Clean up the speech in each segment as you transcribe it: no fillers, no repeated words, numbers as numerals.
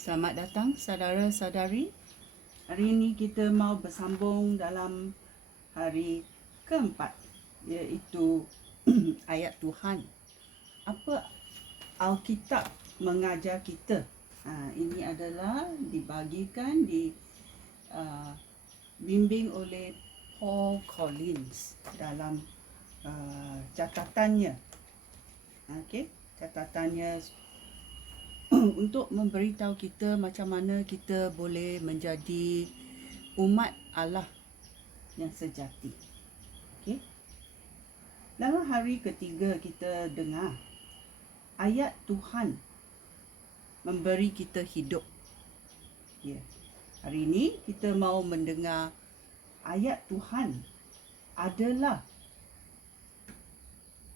Selamat datang saudara-saudari. Hari ini kita mau bersambung dalam hari keempat, iaitu ayat Tuhan. Apa Alkitab mengajar kita? Ini adalah dibagikan, bimbing oleh Paul Collins dalam catatannya. Catatannya untuk memberitahu kita macam mana kita boleh menjadi umat Allah yang sejati. Dalam hari ketiga kita dengar ayat Tuhan memberi kita hidup. Hari ini kita mau mendengar ayat Tuhan adalah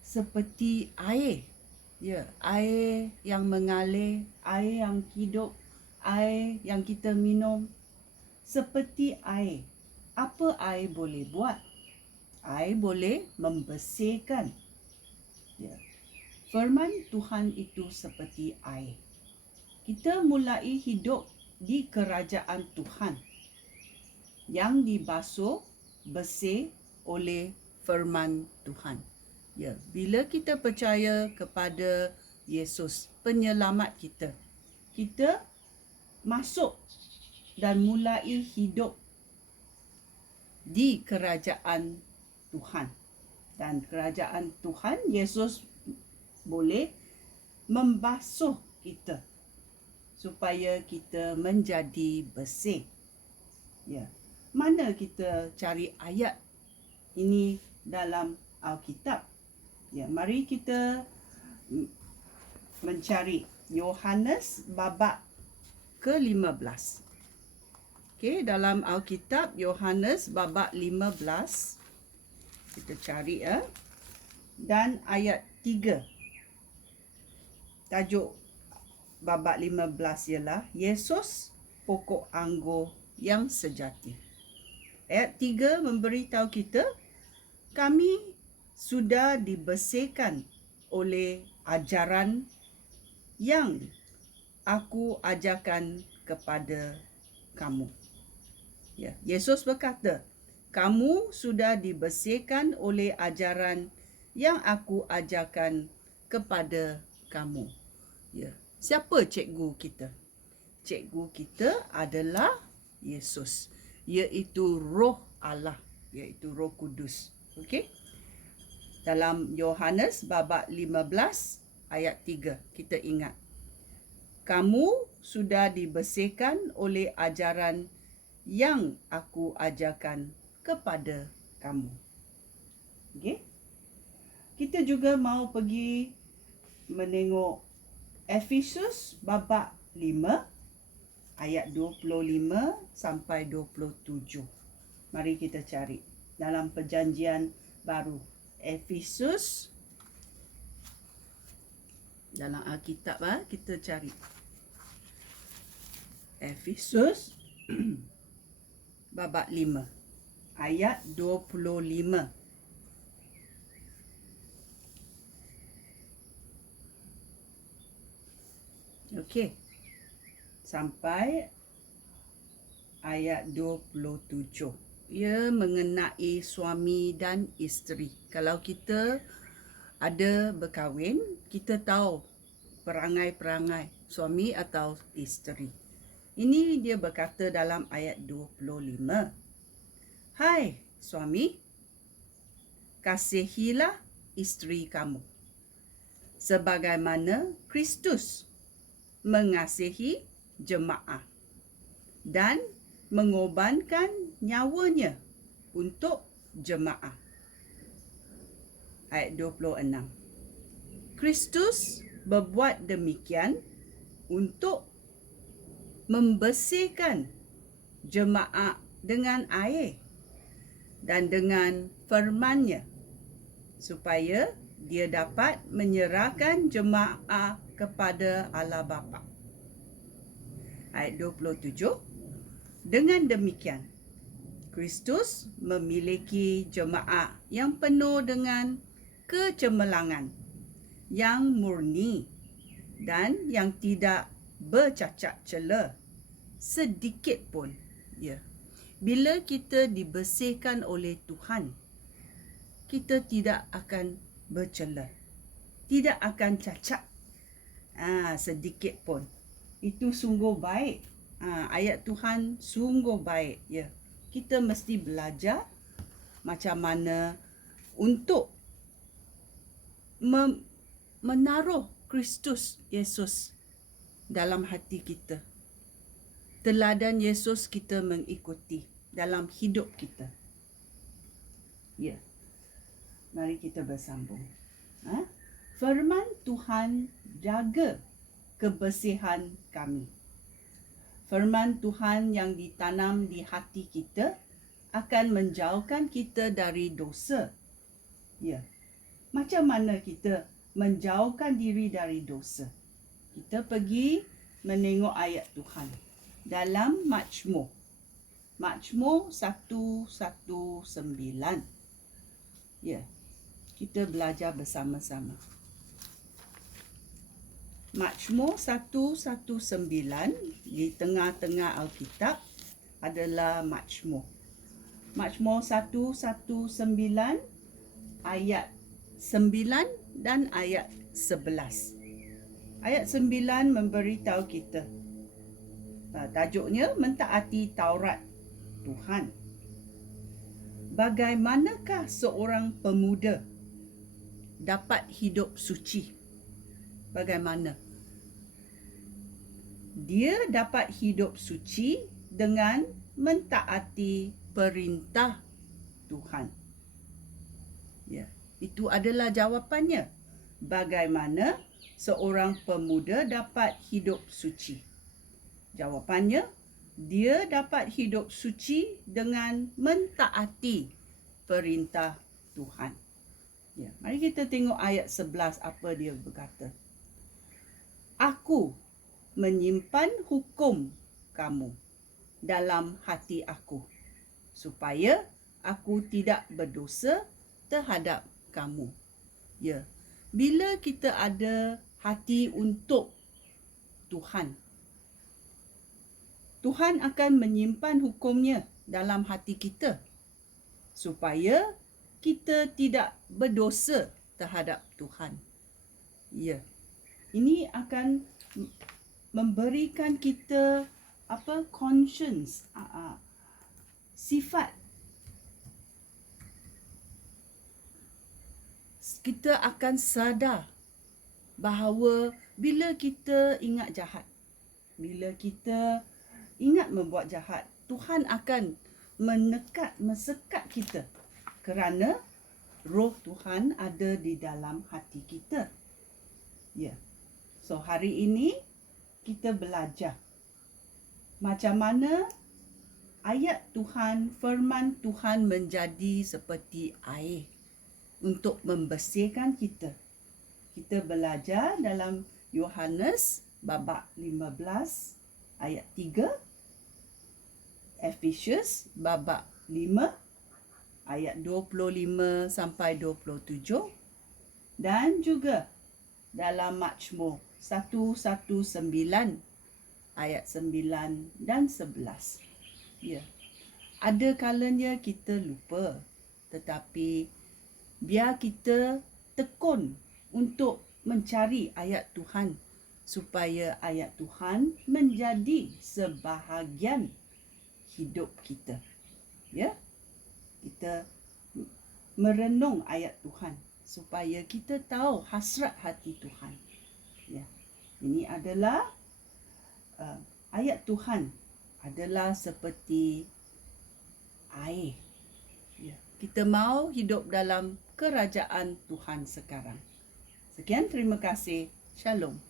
seperti air. Air yang mengalir, air yang hidup, air yang kita minum. Seperti air. Apa air boleh buat? Air boleh membersihkan. Firman Tuhan itu seperti air. Kita mulai hidup di kerajaan Tuhan yang dibasuh bersih oleh firman Tuhan. Bila kita percaya kepada Yesus, penyelamat kita, kita masuk dan mulai hidup di kerajaan Tuhan. Dan kerajaan Tuhan, Yesus boleh membasuh kita supaya kita menjadi bersih. Mana kita cari ayat ini dalam Alkitab? Mari kita mencari Yohanes babak ke-15. Dalam Alkitab Yohanes babak 15. Kita cari dan ayat 3. Tajuk babak 15 ialah Yesus pokok anggur yang sejati. Ayat 3 memberitahu kita, kami sudah dibersihkan oleh ajaran yang aku ajarkan kepada kamu. Yesus berkata, kamu sudah dibersihkan oleh ajaran yang aku ajarkan kepada kamu. Siapa cikgu kita? Cikgu kita adalah Yesus, iaitu Roh Allah, iaitu Roh Kudus. Dalam Yohanes babak 15 ayat 3 kita ingat, kamu sudah dibersihkan oleh ajaran yang aku ajarkan kepada kamu. Kita juga mau pergi menengok Efesus babak 5 ayat 25 sampai 27. Mari kita cari dalam perjanjian baru. Efesus dalam Alkitab kita cari Efesus babak 5 ayat 25. Sampai ayat 27. Ia mengenai suami dan isteri. Kalau kita ada berkahwin, kita tahu perangai-perangai suami atau isteri. Ini dia berkata dalam ayat 25. Hai suami, kasihilah isteri kamu, sebagaimana Kristus mengasihi jemaah dan mengorbankan nyawanya untuk jemaah. Ayat 26. Kristus berbuat demikian untuk membersihkan jemaah dengan air dan dengan firman-Nya, supaya dia dapat menyerahkan jemaah kepada Allah Bapa. Ayat 27. Dengan demikian, Kristus memiliki jemaah yang penuh dengan kecemerlangan, yang murni dan yang tidak bercacat cela sedikit pun. Ya. Bila kita dibersihkan oleh Tuhan, kita tidak akan bercela, tidak akan cacat sedikit pun. Itu sungguh baik. Ayat Tuhan sungguh baik. Ya. Kita mesti belajar macam mana untuk menaruh Kristus Yesus dalam hati kita. Teladan Yesus kita mengikuti dalam hidup kita. Ya. Mari kita bersambung. Firman Tuhan jaga kebersihan kami. Firman Tuhan yang ditanam di hati kita akan menjauhkan kita dari dosa. Ya. Macam mana kita menjauhkan diri dari dosa? Kita pergi menengok ayat Tuhan dalam Mazmur. Mazmur 119. Ya. Kita belajar bersama-sama. Mazmur 119 di tengah-tengah Alkitab adalah Mazmur. Mazmur 119 ayat 9 dan ayat 11. Ayat 9 memberitahu kita. Tajuknya mentaati Taurat Tuhan. Bagaimanakah seorang pemuda dapat hidup suci? Bagaimana? Dia dapat hidup suci dengan mentaati perintah Tuhan. Ya, itu adalah jawapannya. Bagaimana seorang pemuda dapat hidup suci? Jawapannya, dia dapat hidup suci dengan mentaati perintah Tuhan. Ya, mari kita tengok ayat 11 apa dia berkata. Aku menyimpan hukum kamu dalam hati aku, supaya aku tidak berdosa terhadap kamu. Ya, bila kita ada hati untuk Tuhan, Tuhan akan menyimpan hukumnya dalam hati kita, supaya kita tidak berdosa terhadap Tuhan. Ya, ini akan memberikan kita conscience, sifat. Kita akan sadar bahawa bila kita ingat jahat, bila kita ingat membuat jahat, Tuhan akan mesekat kita kerana roh Tuhan ada di dalam hati kita. Ya. So hari ini kita belajar macam mana ayat Tuhan, firman Tuhan menjadi seperti air untuk membersihkan kita. Kita belajar dalam Yohanes babak 15 ayat 3, Ephesians babak 5 ayat 25 sampai 27, dan juga dalam Mazmur 119 ayat 9 dan 11. Ya. Ada kalanya kita lupa, tetapi biar kita tekun untuk mencari ayat Tuhan, supaya ayat Tuhan menjadi sebahagian hidup kita. Ya. Kita merenung ayat Tuhan supaya kita tahu hasrat hati Tuhan. Ya. Ini adalah ayat Tuhan adalah seperti air. Ya. Kita mau hidup dalam kerajaan Tuhan sekarang. Sekian, terima kasih. Shalom.